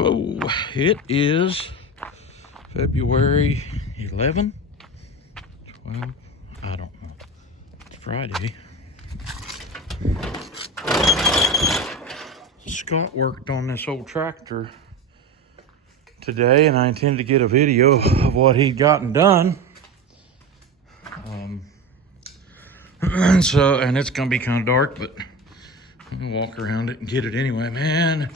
Hello, it is February 11, 12, I don't know. It's Friday. Scott worked on this old tractor today, and I intended to get a video of what he'd gotten done. And it's gonna be kind of dark, but I'm gonna walk around it and get it anyway. Man,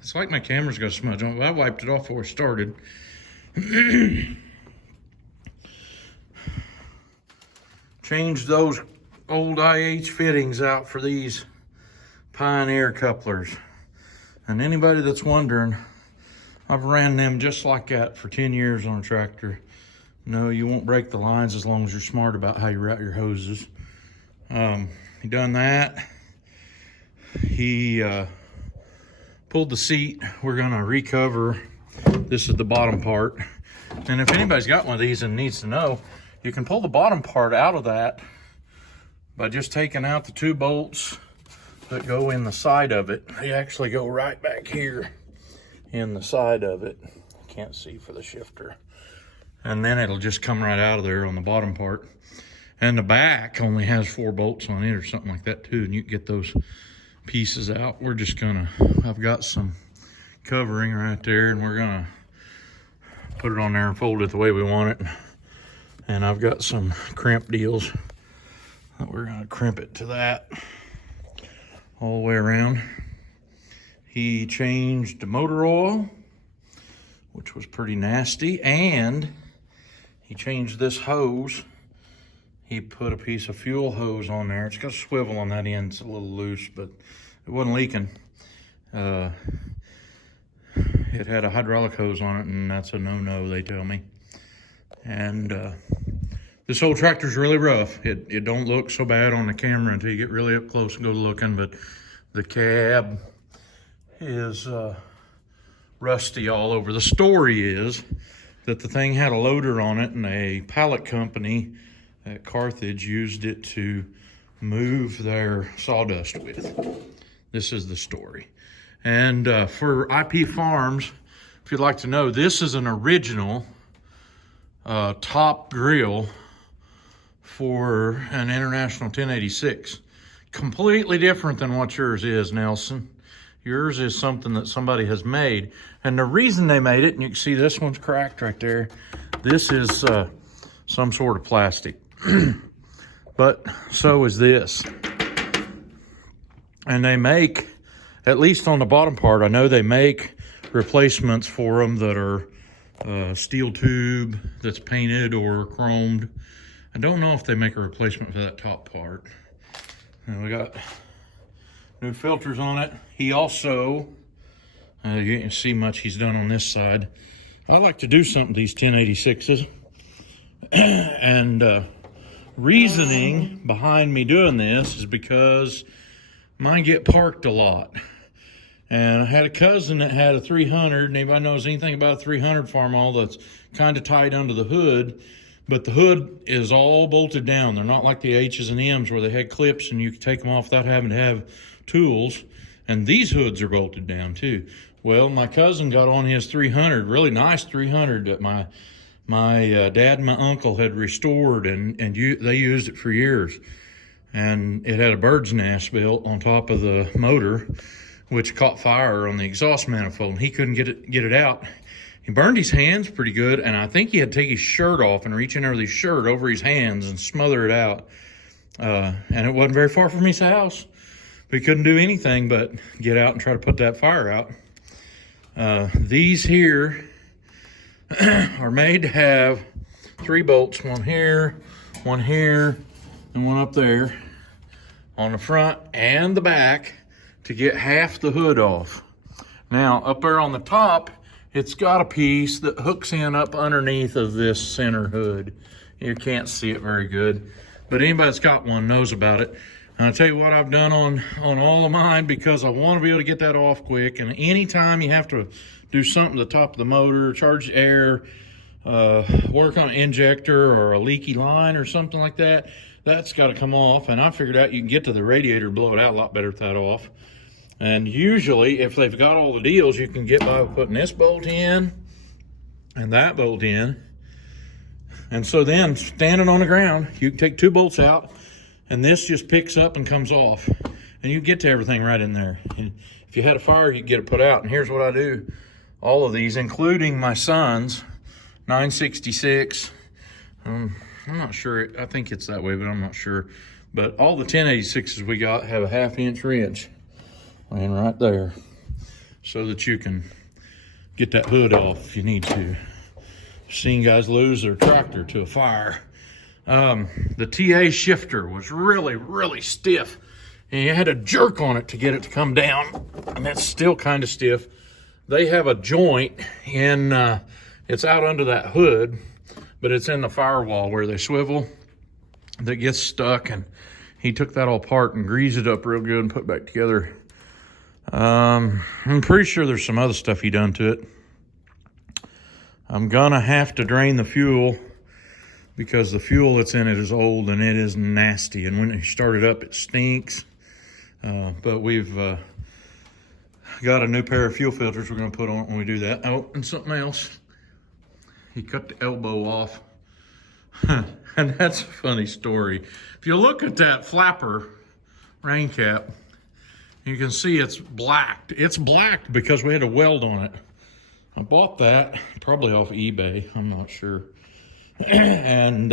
it's like my camera's got a smudge on it. I wiped it off before it started. Changed those old IH fittings out for these Pioneer couplers. And anybody that's wondering, I've ran them just like that for 10 years on a tractor. No, you won't break the lines as long as you're smart about how you route your hoses. He done that. He pulled the seat. We're gonna recover. This is the bottom part. And if anybody's got one of these and needs to know, you can pull the bottom part out of that by just taking out the two bolts that go in the side of it. They actually go right back here in the side of it. Can't see for the shifter. And then it'll just come right out of there on the bottom part. And the back only has 4 bolts on it or something like that too, and you can get those pieces out. We're just gonna, I've got some covering right there, and we're gonna put it on there and fold it the way we want it. And I've got some crimp deals that we're gonna crimp it to that all the way around. He changed the motor oil, which was pretty nasty, and he changed this hose. He put a piece of fuel hose on there. It's got a swivel on that end. It's a little loose, but it wasn't leaking. It had a hydraulic hose on it, and that's a no-no, they tell me. And this old tractor's really rough. It don't look so bad on the camera until you get really up close and go looking, but the cab is rusty all over. The story is that the thing had a loader on it, and a pallet company at Carthage used it to move their sawdust with. This is the story. And for IP Farms, if you'd like to know, this is an original top grill for an International 1086. Completely different than what yours is, Nelson. Yours is something that somebody has made. And the reason they made it, and you can see this one's cracked right there, this is some sort of plastic. But so is this. And they make, at least on the bottom part, I know they make replacements for them that are steel tube that's painted or chromed. I don't know if they make a replacement for that top part. And we got new filters on it. He also, you can see much he's done on this side. I like to do something to these 1086s. And reasoning behind me doing this is because mine get parked a lot. And I had a cousin that had a 300. Anybody knows anything about a 300 Farmall that's kind of tight under the hood, but the hood is all bolted down. They're not like the H's and M's where they had clips and you could take them off without having to have tools. And these hoods are bolted down too. Well, my cousin got on his 300, really nice 300 that my dad and my uncle had restored, and they used it for years. And it had a bird's nest built on top of the motor, which caught fire on the exhaust manifold, and he couldn't get it out. He burned his hands pretty good, and I think he had to take his shirt off and reach in under his shirt over his hands and smother it out. And it wasn't very far from his house. But he couldn't do anything but get out and try to put that fire out. These here are made to have 3 bolts, one here, and one up there on the front and the back to get half the hood off. Now, up there on the top, it's got a piece that hooks in up underneath of this center hood. You can't see it very good, but anybody that's got one knows about it. And I'll tell you what I've done on all of mine, because I want to be able to get that off quick. And anytime you have to do something at the top of the motor, charge air, work on an injector or a leaky line or something like that, that's got to come off. And I figured out you can get to the radiator, blow it out a lot better with that off. And usually, if they've got all the deals, you can get by with putting this bolt in and that bolt in. And so then, standing on the ground, you can take 2 bolts out, and this just picks up and comes off. And you get to everything right in there. And if you had a fire, you get it put out. And here's what I do. All of these, including my son's 966. I'm not sure. I think it's that way, but I'm not sure. But all the 1086s we got have a 1/2 inch wrench laying right there so that you can get that hood off if you need to. I've seen guys lose their tractor to a fire. The TA shifter was really, really stiff, and you had to jerk on it to get it to come down, and that's still kind of stiff. They have a joint in, it's out under that hood, but it's in the firewall where they swivel that gets stuck, and he took that all apart and greased it up real good and put it back together. I'm pretty sure there's some other stuff he done to it. I'm gonna have to drain the fuel because the fuel that's in it is old and it is nasty. And when you start it up, it stinks. But we've got a new pair of fuel filters we're gonna put on it when we do that. Oh, and something else. He cut the elbow off. And that's a funny story. If you look at that flapper rain cap, you can see it's blacked. It's blacked because we had a weld on it. I bought that probably off eBay, I'm not sure. And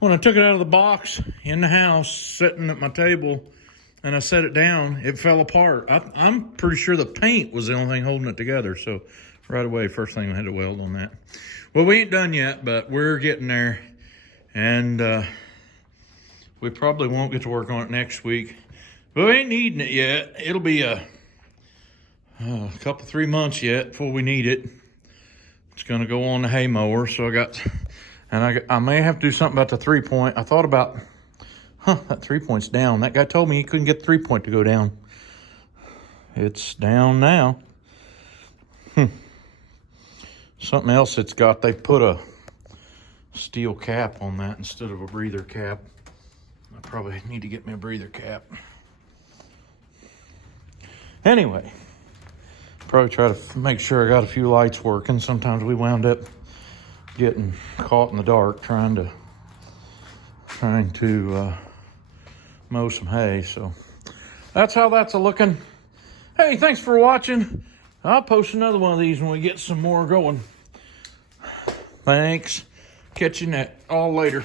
when I took it out of the box in the house, sitting at my table, and I set it down, it fell apart. I'm pretty sure the paint was the only thing holding it together. So right away, first thing I had to weld on that. Well, we ain't done yet, but we're getting there. And we probably won't get to work on it next week. But we ain't needing it yet. It'll be a couple, 3 months yet before we need it. It's gonna go on the hay mower. So I may have to do something about the 3-point. I thought about, that 3-point's down. That guy told me he couldn't get the 3-point to go down. It's down now. Something else it's got, they put a steel cap on that instead of a breather cap. I probably need to get me a breather cap. Anyway, probably try to make sure I got a few lights working. Sometimes we wound up getting caught in the dark trying to mow some hay. So that's how that's a looking. Hey, thanks for watching. I'll post another one of these when we get some more going. Thanks. Catch you all later.